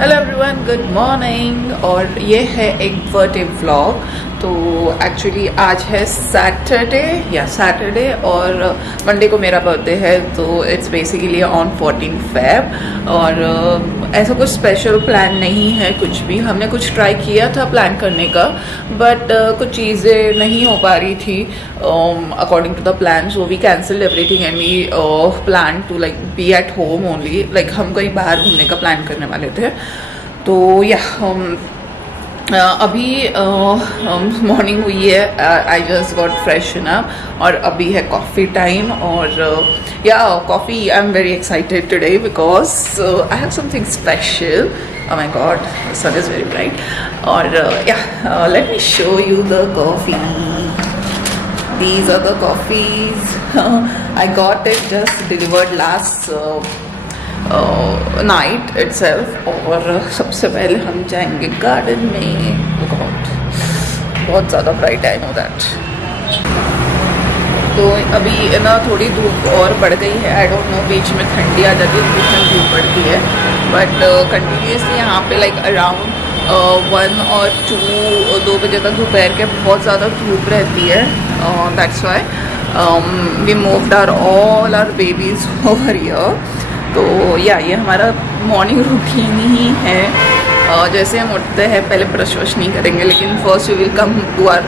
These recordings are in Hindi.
Hello everyone, good morning. और ये है एक बर्थडे व्लॉग। तो एक्चुअली आज है सैटरडे और मंडे को मेरा बर्थडे है, तो इट्स बेसिकली ऑन 14 फेब। और ऐसा कुछ स्पेशल प्लान नहीं है कुछ भी। हमने कुछ ट्राई किया था प्लान करने का, बट कुछ चीज़ें नहीं हो पा रही थी according to the plan, so we cancelled everything and we plan to like be at home only. Like हम कहीं बाहर घूमने का प्लान करने वाले थे। तो या अभी मॉर्निंग हुई है, I just got freshen up और अभी है कॉफ़ी टाइम। और या coffee, I am very excited today because I have something special. Oh my god, the sun is very bright. और let me show you the coffee. These are the coffees. I got it just delivered last night itself। और सबसे पहले हम जाएंगे गार्डन में। बहुत ज़्यादा ब्राइट आई नो दैट। तो अभी ना थोड़ी धूप और बढ़ गई है। आई डोंट नो, बीच में ठंडी आ जाती है, बीच में धूप बढ़ती है, बट कंटिन्यूसली यहाँ पे लाइक अराउंड 1 और 2 बजे तक दोपहर के बहुत ज़्यादा धूप रहती है। That's why we moved all our babies over here. तो ये हमारा मॉर्निंग रूटीन ही है। जैसे हम उठते हैं पहले ब्रश वश नहीं करेंगे, लेकिन first we will come to our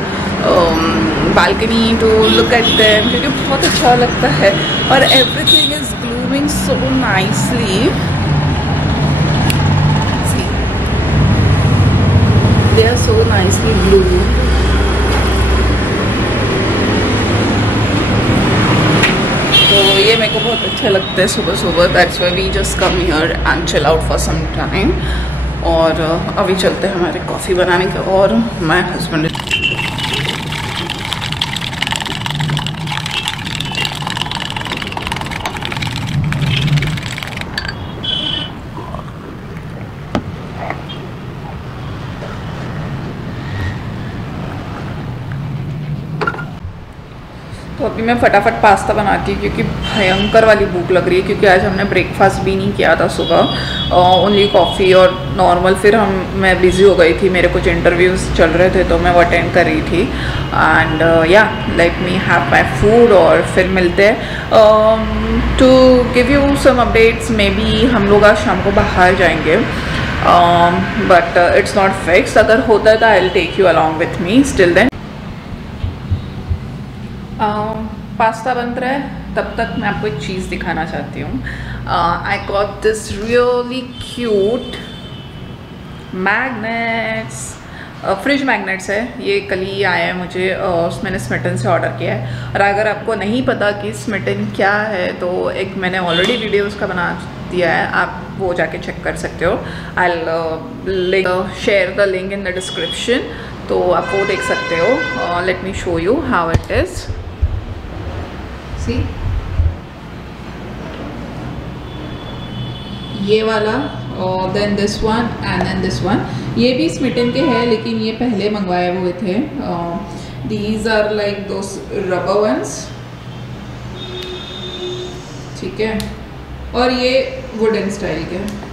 balcony to look at them, क्योंकि बहुत अच्छा लगता है। और everything is blooming so nicely. They are so nicely blue. तो ये मेरे को बहुत अच्छा लगता है सुबह सुबह। That's why we just come here and chill out for some time. और अभी चलते हैं हमारे कॉफ़ी बनाने के। और माय हस्बैंड तो अभी मैं फटाफट पास्ता बनाती हूँ, क्योंकि भयंकर वाली भूख लग रही है। क्योंकि आज हमने ब्रेकफास्ट भी नहीं किया था सुबह, ओनली कॉफ़ी और नॉर्मल। फिर मैं बिज़ी हो गई थी, मेरे कुछ इंटरव्यूज़ चल रहे थे तो मैं वो अटेंड कर रही थी। And let me have my food और फिर मिलते हैं। To give you some updates, maybe हम लोग आज शाम को बाहर जाएंगे, बट इट्स नॉट फिक्स। अगर होता है तो I will take you along with me. Still then pasta बन रहा है, तब तक मैं आपको एक चीज़ दिखाना चाहती हूँ। I got this really cute magnets, fridge magnets है। ये कल ही आया है मुझे, मैंने स्मिटन से ऑर्डर किया है। और अगर आपको नहीं पता कि स्मिटन क्या है, तो एक मैंने ऑलरेडी वीडियो उसका बना दिया है, आप वो जाके चेक कर सकते हो। I share the link in the description, तो आप वो देख सकते हो। Let me show you how it is. See ये वाला, then this one and then this one. ये भी स्मिटन के हैं, लेकिन ये पहले मंगवाए हुए थे। These are like those rubber ones, ठीक है। और ये वुडन स्टाइल के।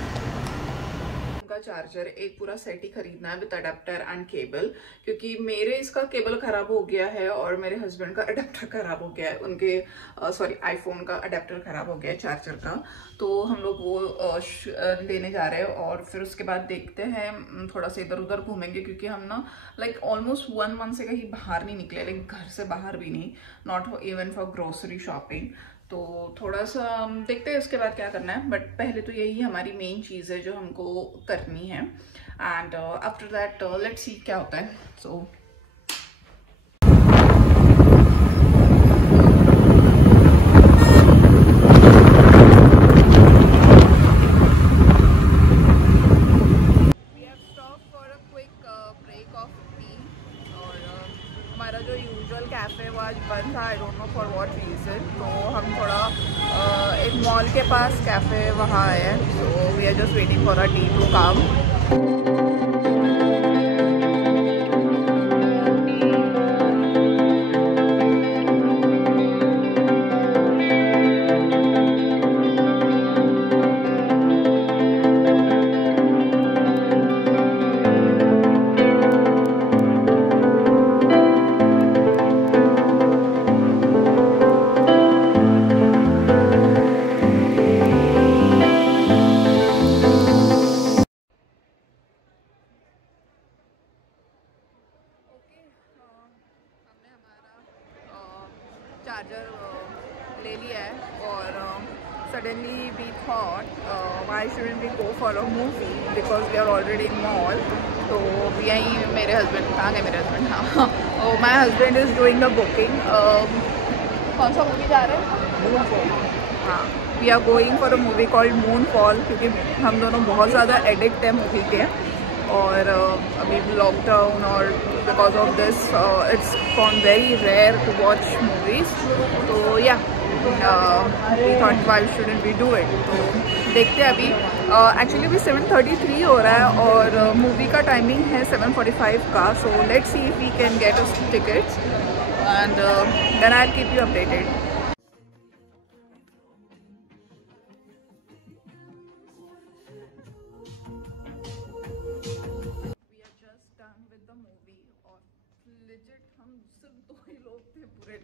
चार्जर एक पूरा सेट ही खरीदना है विद अडेप्टर एंड केबल, क्योंकि मेरे इसका केबल खराब हो गया है और मेरे हस्बैंड का अडेप्टर खराब हो गया है। उनके आईफोन का अडेप्टर खराब हो गया है चार्जर का। तो हम लोग वो लेने जा रहे हैं और फिर उसके बाद देखते हैं, थोड़ा सा इधर उधर घूमेंगे, क्योंकि हम ना लाइक ऑलमोस्ट 1 मंथ से कहीं बाहर नहीं निकले, लाइक घर से बाहर भी नहीं, not even for grocery shopping. तो थोड़ा सा देखते हैं उसके बाद क्या करना है, बट पहले तो यही हमारी मेन चीज़ है जो हमको करनी है। And after that let's see क्या होता है। सो हमारा जो यूजुअल कैफ़े वो आज बंद था, आई don't know for what reason. तो हम थोड़ा एक मॉल के पास कैफ़े वहाँ आए हैं। So we are just waiting for a tea to come. why shouldn't we go for a movie because we are already in mall. तो यहीं मेरे हस्बैंड कहाँ गए मेरे हस्बैंड, हाँ my husband is doing the booking. कौन सा मूवी जा रहे हैं? मूनफॉल। हाँ, we are going for a movie called Moonfall, क्योंकि हम दोनों बहुत ज़्यादा एडिक्ट है मूवी के, और अभी लॉकडाउन और because of this it's gone very rare to watch movies. तो yeah we thought why shouldn't we do it. तो देखते हैं अभी। एक्चुअली अभी 7:33 हो रहा है और मूवी का टाइमिंग है 7:45 का। So let's see if we can get us tickets and then I will keep you updated.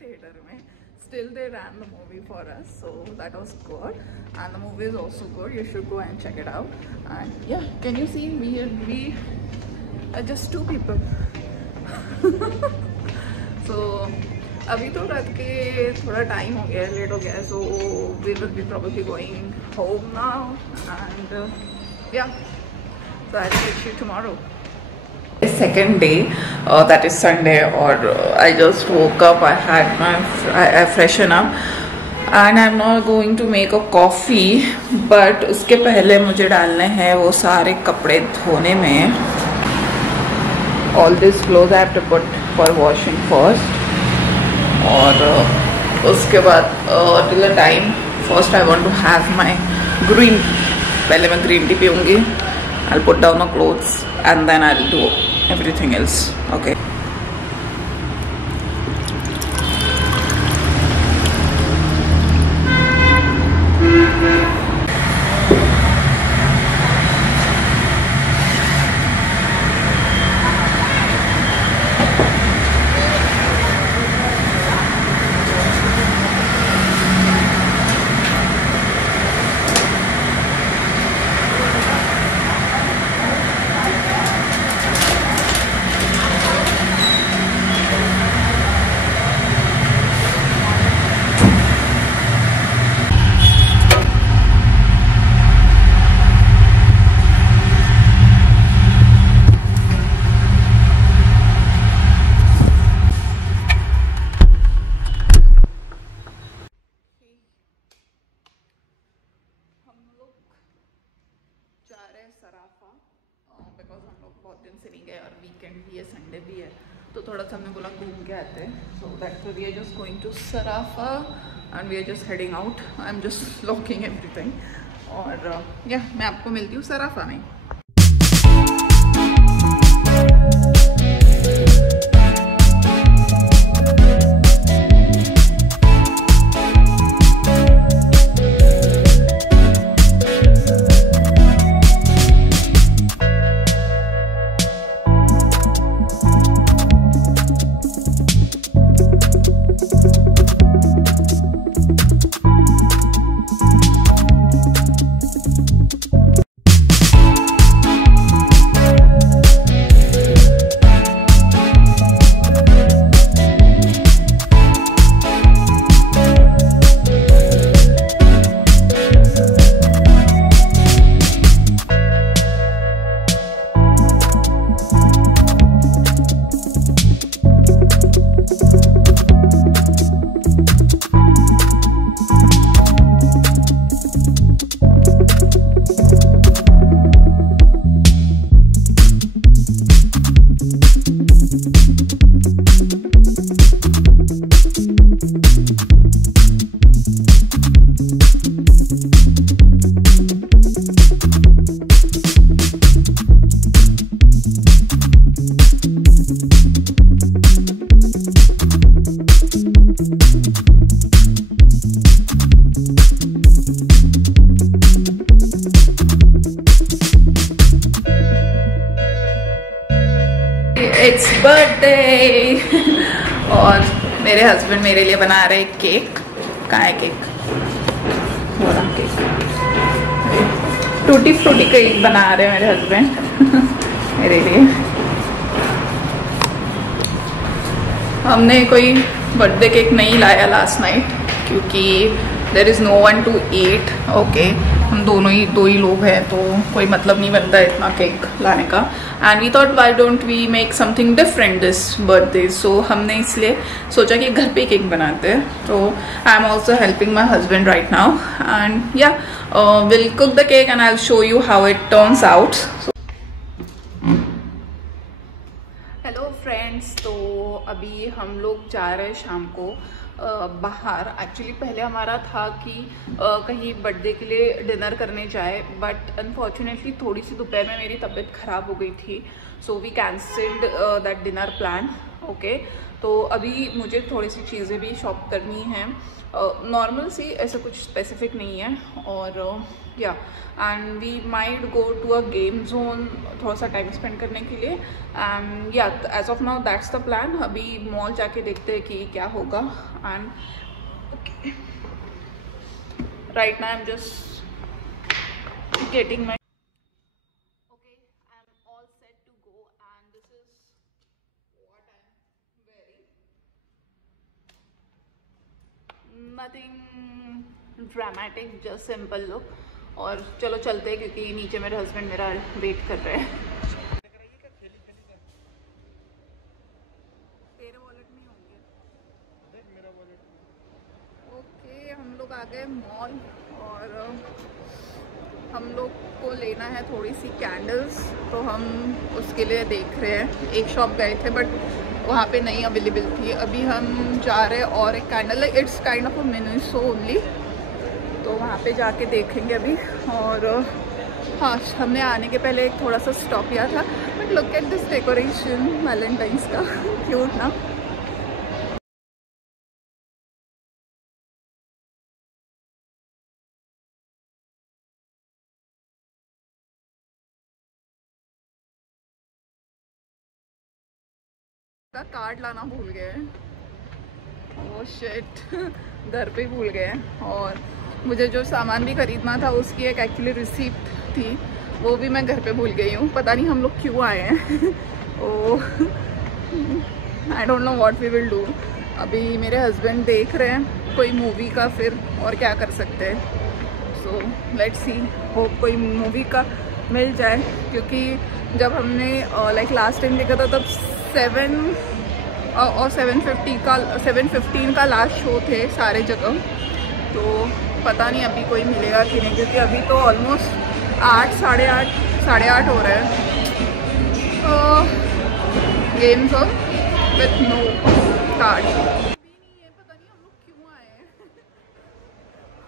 Theater में still they ran the movie for us, so that was good, and the movie is also good. You should go and check it out. And yeah, can you see we are just 2 people. So अभी तो रात के थोड़ा टाइम हो गया है, लेट हो गया है, so we will be probably going home now, and yeah, so I'll catch you tomorrow. Second day, that is Sunday, or I just woke up, I freshen up and I'm not going to make a coffee, but उसके पहले मुझे डालने हैं वो सारे कपड़े धोने में। All these clothes I have to put for washing first, और उसके बाद till the time first I want to have my green tea। पहले मैं green tea पीऊँगी, I'll put down the clothes and then I'll do everything else, okay? Sarafa, because हम लोग बहुत दिन से नहीं गए और वीकेंड भी है, संडे भी है, तो थोड़ा सा हमने बोला घूम के आते हैं। So that we are just going to Sarafa and we are just heading out. I am just locking everything, और या मैं आपको मिलती हूँ सराफा में। इट्स बर्थडे और मेरे हस्बैंड मेरे लिए बना रहे केक। कहाँ है केक? वो रहा केक, टूटी फ्रूटी केक बना रहे हैं मेरे हस्बैंड मेरे लिए। हमने कोई बर्थडे केक नहीं लाया लास्ट नाइट क्योंकि there is no one to eat, okay. हम दो ही लोग हैं, तो कोई मतलब नहीं बनता है इतना केक लाने का। And we thought why don't we make something different this birthday, so हमने इसलिए सोचा कि घर पे केक बनाते हैं। तो I am also helping my husband right now, and ya will cook the cake and I will show you how it turns out. Hello friends, तो अभी हम लोग जा रहे हैं शाम को बाहर। एक्चुअली पहले हमारा था कि कहीं बर्थडे के लिए डिनर करने जाए, बट अनफॉर्चुनेटली थोड़ी सी दोपहर में मेरी तबीयत ख़राब हो गई थी, so we cancelled that dinner plan. Okay, तो अभी मुझे थोड़ी सी चीज़ें भी शॉप करनी हैं, नॉर्मल सी, ऐसा कुछ स्पेसिफिक नहीं है। और yeah and we might go to a game zone थोड़ा सा टाइम स्पेंड करने के लिए। And yeah as of now that's the plan. अभी मॉल जाके देखते हैं कि क्या होगा। And right now I am just getting my nothing dramatic, just simple look. और चलो चलते हैं क्योंकि नीचे मेरे हस्बैंड मेरा वेट कर रहे हैं। तेरे वॉलेट में होंगे। मेरा वॉलेट। ओके, हम लोग आ गए मॉल और हम लोग को लेना है थोड़ी सी कैंडल्स, तो हम उसके लिए देख रहे हैं। एक शॉप गए थे बट वहाँ पे नहीं अवेलेबल थी। अभी हम जा रहे हैं और एक candle, it's kind of a Miniso only, तो वहाँ पे जाके देखेंगे अभी। और हाँ, हमने आने के पहले एक थोड़ा सा स्टॉप किया था, but look at this decoration Valentine's का, क्यूट ना। कार्ड लाना भूल गए, ओह शिट, घर पे भूल गए। और मुझे जो सामान भी खरीदना था उसकी एक एक्चुअली रिसीप्ट थी, वो भी मैं घर पे भूल गई हूँ। पता नहीं हम लोग क्यों आए हैं। Oh, I don't know what we will do. अभी मेरे हस्बैंड देख रहे हैं कोई मूवी का, फिर और क्या कर सकते हैं। सो लेट्स सी, होप कोई मूवी का मिल जाए, क्योंकि जब हमने लाइक लास्ट टाइम देखा था तब 7 और 7:15 का लास्ट शो थे सारे जगह। तो पता नहीं अभी कोई मिलेगा कि नहीं, क्योंकि अभी तो ऑलमोस्ट 8, साढ़े आठ हो रहे हैं। Game zone with no card भी नहीं है, पता नहीं हम लोग क्यों आए हैं।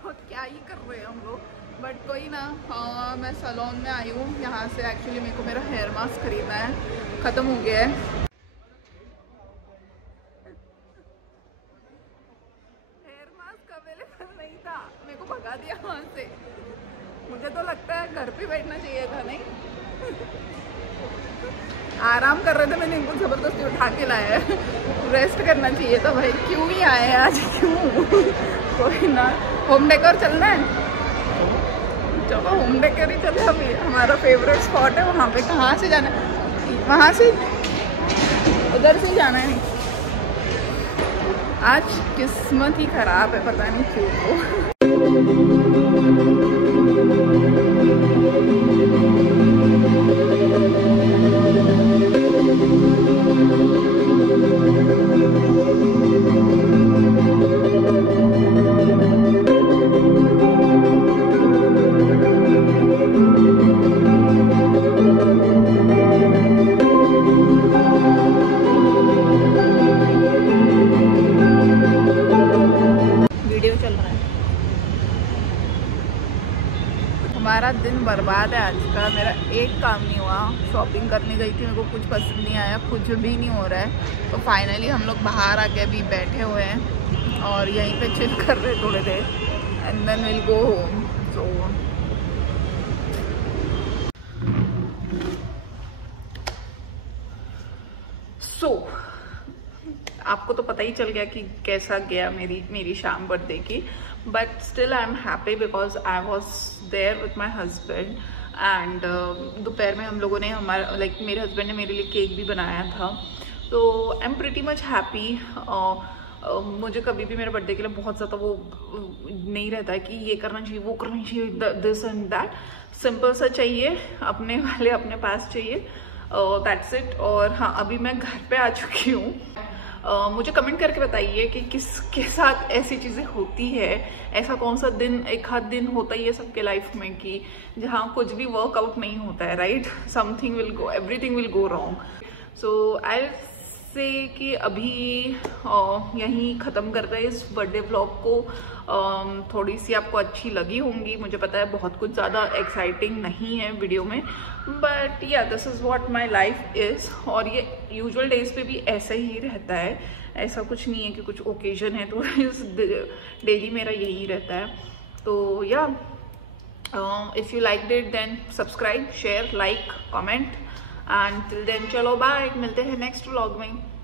और क्या ही कर रहे हैं हम लोग, बट कोई ना। हाँ, मैं सैलून में आई हूँ। यहाँ से एक्चुअली मेरे को मेरा हेयर मास्क खरीदना है, ख़त्म हो गया है। नहीं था, मेरे को भगा दिया वहाँ से। मुझे तो लगता है घर पे बैठना चाहिए था, नहीं? आराम कर रहे थे, मैंने इनको जबरदस्ती उठा के लाया है। रेस्ट करना चाहिए था भाई, क्यों ही आए हैं आज, क्यों? कोई ना, होम डेकोर चलना है, चलो होम डेकोर ही चले। अभी हमारा फेवरेट स्पॉट है वहाँ पे। कहाँ से जाना है? वहाँ से, उधर से जाना है। आज किस्मत ही खराब है, पता नहीं क्यों। हमारा दिन बर्बाद है आज का। मेरा एक काम नहीं हुआ। शॉपिंग करने गई थी, मेरे को कुछ पसंद नहीं आया, कुछ भी नहीं हो रहा है। तो फाइनली हम लोग बाहर आके अभी बैठे हुए हैं और यहीं पे चिल कर रहे थोड़े देर, and then will go home. So आपको तो पता ही चल गया कि कैसा गया मेरी शाम बर्थडे की, but still I am happy because I was there with my husband. And दोपहर में हम लोगों ने हमारा मेरे हस्बैंड ने मेरे लिए केक भी बनाया था। तो I am pretty much happy. मुझे कभी भी मेरे बर्थडे के लिए बहुत ज़्यादा वो नहीं रहता है कि ये करना चाहिए, वो करना चाहिए, दिस एंड दैट। सिंपल सा चाहिए, अपने वाले अपने पास चाहिए, दैट्स इट। और हाँ, अभी मैं घर पे आ चुकी हूँ। मुझे कमेंट करके बताइए कि किसके साथ ऐसी चीज़ें होती है, ऐसा कौन सा दिन, एक आध दिन होता ही है सबके लाइफ में कि जहाँ कुछ भी वर्कआउट नहीं होता है, right? Something will go, everything will go wrong. So I say कि अभी यहीं ख़त्म करते हैं इस बर्थडे व्लॉग को। थोड़ी सी आपको अच्छी लगी होंगी, मुझे पता है बहुत कुछ ज़्यादा एक्साइटिंग नहीं है वीडियो में, बट या this is what my life is. और ये यूजुअल डेज पे भी ऐसा ही रहता है, ऐसा कुछ नहीं है कि कुछ ओकेजन है तो इस डेली मेरा यही रहता है। तो yeah if you like it then subscribe, share, like, comment and till then चलो बाय, मिलते हैं नेक्स्ट व्लॉग में।